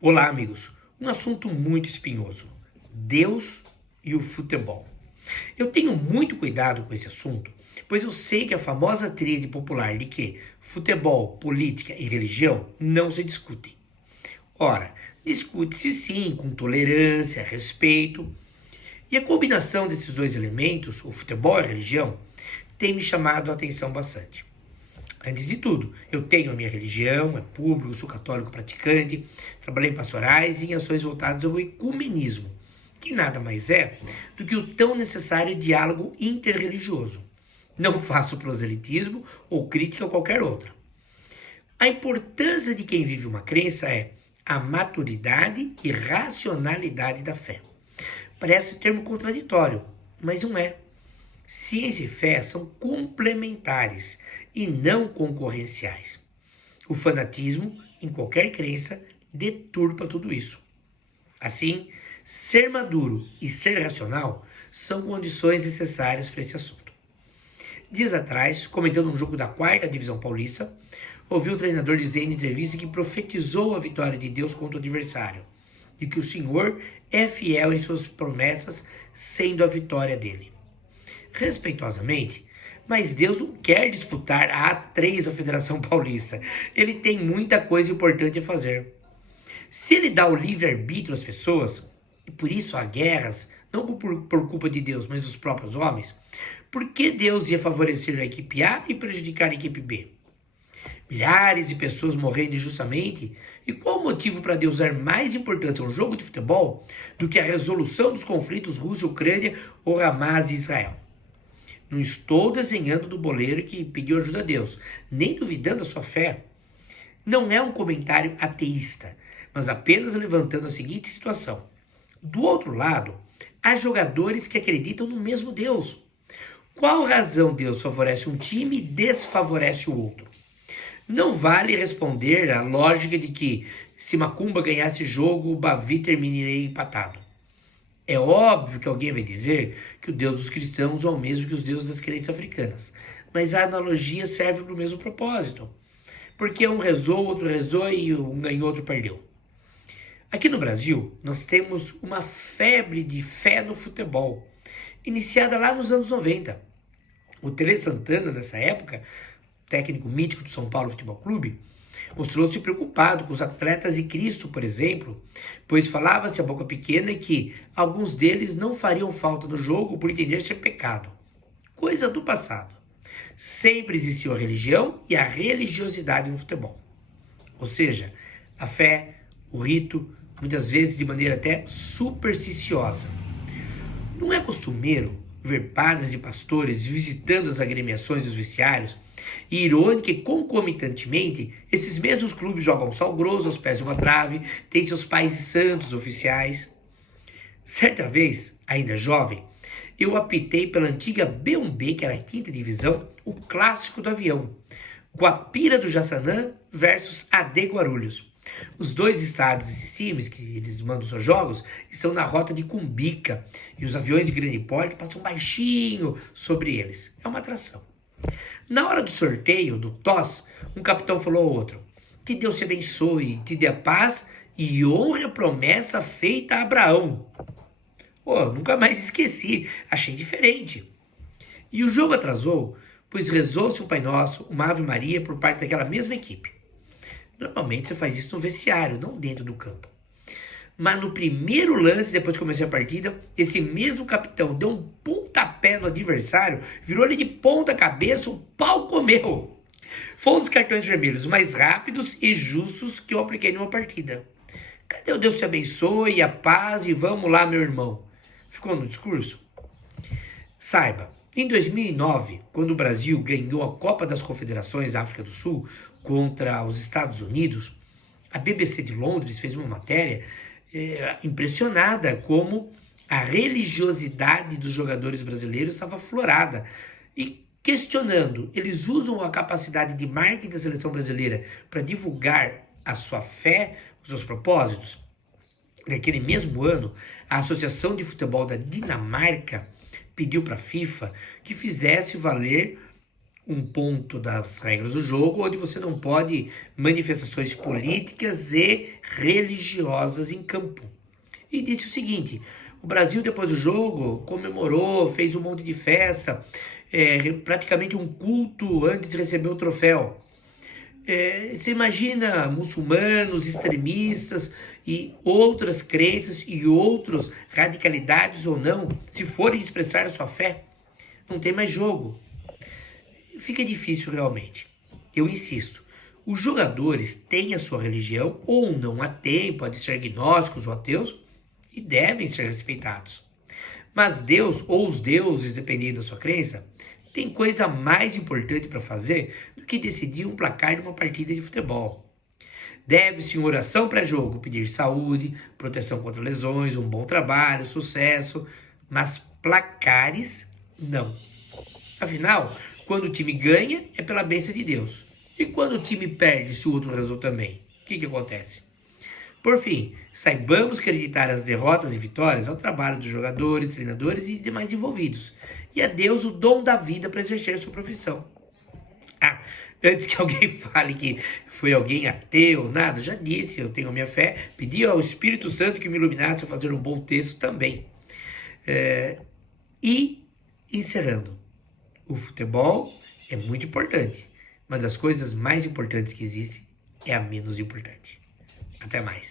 Olá, amigos. Um assunto muito espinhoso: Deus e o futebol. Eu tenho muito cuidado com esse assunto, pois eu sei que a famosa tríade popular de que futebol, política e religião não se discutem. Ora, discute-se sim, com tolerância, respeito, e a combinação desses dois elementos, o futebol e a religião, tem me chamado a atenção bastante. Antes de tudo, eu tenho a minha religião, é público, sou católico praticante, trabalhei em pastorais e em ações voltadas ao ecumenismo, que nada mais é do que o tão necessário diálogo interreligioso. Não faço proselitismo ou crítica a qualquer outra. A importância de quem vive uma crença é a maturidade e racionalidade da fé. Parece um termo contraditório, mas não é. Ciência e fé são complementares e não concorrenciais. O fanatismo, em qualquer crença, deturpa tudo isso. Assim, ser maduro e ser racional são condições necessárias para esse assunto. Dias atrás, comentando um jogo da 4ª Divisão Paulista, ouvi o treinador dizer em entrevista que profetizou a vitória de Deus contra o adversário e que o Senhor é fiel em suas promessas, sendo a vitória dele. Respeitosamente, mas Deus não quer disputar a A3 da Federação Paulista. Ele tem muita coisa importante a fazer. Se ele dá o livre-arbítrio às pessoas, e por isso há guerras, não por culpa de Deus, mas dos próprios homens, por que Deus ia favorecer a equipe A e prejudicar a equipe B? Milhares de pessoas morrendo injustamente, e qual o motivo para Deus dar mais importância a um jogo de futebol do que a resolução dos conflitos Rússia-Ucrânia ou Hamas e Israel? Não estou desenhando do boleiro que pediu ajuda a Deus, nem duvidando da sua fé. Não é um comentário ateísta, mas apenas levantando a seguinte situação. Do outro lado, há jogadores que acreditam no mesmo Deus. Qual razão Deus favorece um time e desfavorece o outro? Não vale responder à lógica de que se Macumba ganhasse jogo, o Bavi terminaria empatado. É óbvio que alguém vai dizer que o Deus dos cristãos é o mesmo que os deuses das crenças africanas, mas a analogia serve para o mesmo propósito, porque um rezou, outro rezou e um ganhou, outro perdeu. Aqui no Brasil, nós temos uma febre de fé no futebol, iniciada lá nos anos 90. O Tele Santana, nessa época, técnico mítico do São Paulo Futebol Clube, mostrou-se preocupado com os atletas de Cristo, por exemplo, pois falava-se a boca pequena que alguns deles não fariam falta no jogo por entender ser pecado. Coisa do passado. Sempre existiu a religião e a religiosidade no futebol. Ou seja, a fé, o rito, muitas vezes de maneira até supersticiosa. Não é costumeiro ver padres e pastores visitando as agremiações dos vestiários e, irônica e concomitantemente, esses mesmos clubes jogam sal grosso aos pés de uma trave, têm seus pais e santos oficiais. Certa vez, ainda jovem, eu apitei pela antiga B1B, que era a 5ª divisão, o clássico do avião, Guapira do Jaçanã versus AD Guarulhos. Os dois estádios desses times, que eles mandam seus jogos, estão na rota de Cumbica, e os aviões de grande porte passam baixinho sobre eles. É uma atração. Na hora do sorteio, do TOS, um capitão falou ao outro: que Deus te abençoe, te dê paz e honre a promessa feita a Abraão. Pô, nunca mais esqueci, achei diferente. E o jogo atrasou, pois rezou-se um Pai Nosso, uma Ave Maria por parte daquela mesma equipe. Normalmente você faz isso no vestiário, não dentro do campo. Mas no primeiro lance, depois que comecei a partida, esse mesmo capitão deu um pontapé no adversário, virou ele de ponta cabeça, o pau comeu. Foi um dos cartões vermelhos mais rápidos e justos que eu apliquei numa partida. Cadê o Deus te abençoe, a paz e vamos lá, meu irmão? Ficou no discurso? Saiba, em 2009, quando o Brasil ganhou a Copa das Confederações da África do Sul contra os Estados Unidos, a BBC de Londres fez uma matéria impressionada como a religiosidade dos jogadores brasileiros estava aflorada e questionando, eles usam a capacidade de marketing da seleção brasileira para divulgar a sua fé, os seus propósitos? Naquele mesmo ano, a Associação de Futebol da Dinamarca pediu para a FIFA que fizesse valer um ponto das regras do jogo onde você não pode manifestações políticas e religiosas em campo. E disse o seguinte: o Brasil, depois do jogo, comemorou, fez um monte de festa, praticamente um culto antes de receber o troféu. Você imagina muçulmanos, extremistas e outras crenças e outras radicalidades ou não, se forem expressar a sua fé, não tem mais jogo. Fica difícil realmente. Eu insisto, os jogadores têm a sua religião ou não a têm, podem ser agnósticos ou ateus, e devem ser respeitados. Mas Deus, ou os deuses, dependendo da sua crença, tem coisa mais importante para fazer do que decidir um placar de uma partida de futebol. Deve-se, em oração pré-jogo, pedir saúde, proteção contra lesões, um bom trabalho, sucesso, mas placares, não. Afinal, quando o time ganha, é pela bênção de Deus. E quando o time perde, se o outro rezou também, o que acontece? Por fim, saibamos acreditar as derrotas e vitórias ao trabalho dos jogadores, treinadores e demais envolvidos. E a Deus o dom da vida para exercer sua profissão. Antes que alguém fale que foi alguém ateu, nada, já disse, eu tenho a minha fé, pedi ao Espírito Santo que me iluminasse a fazer um bom texto também. E, encerrando, o futebol é muito importante, mas das coisas mais importantes que existem é a menos importante. Até mais.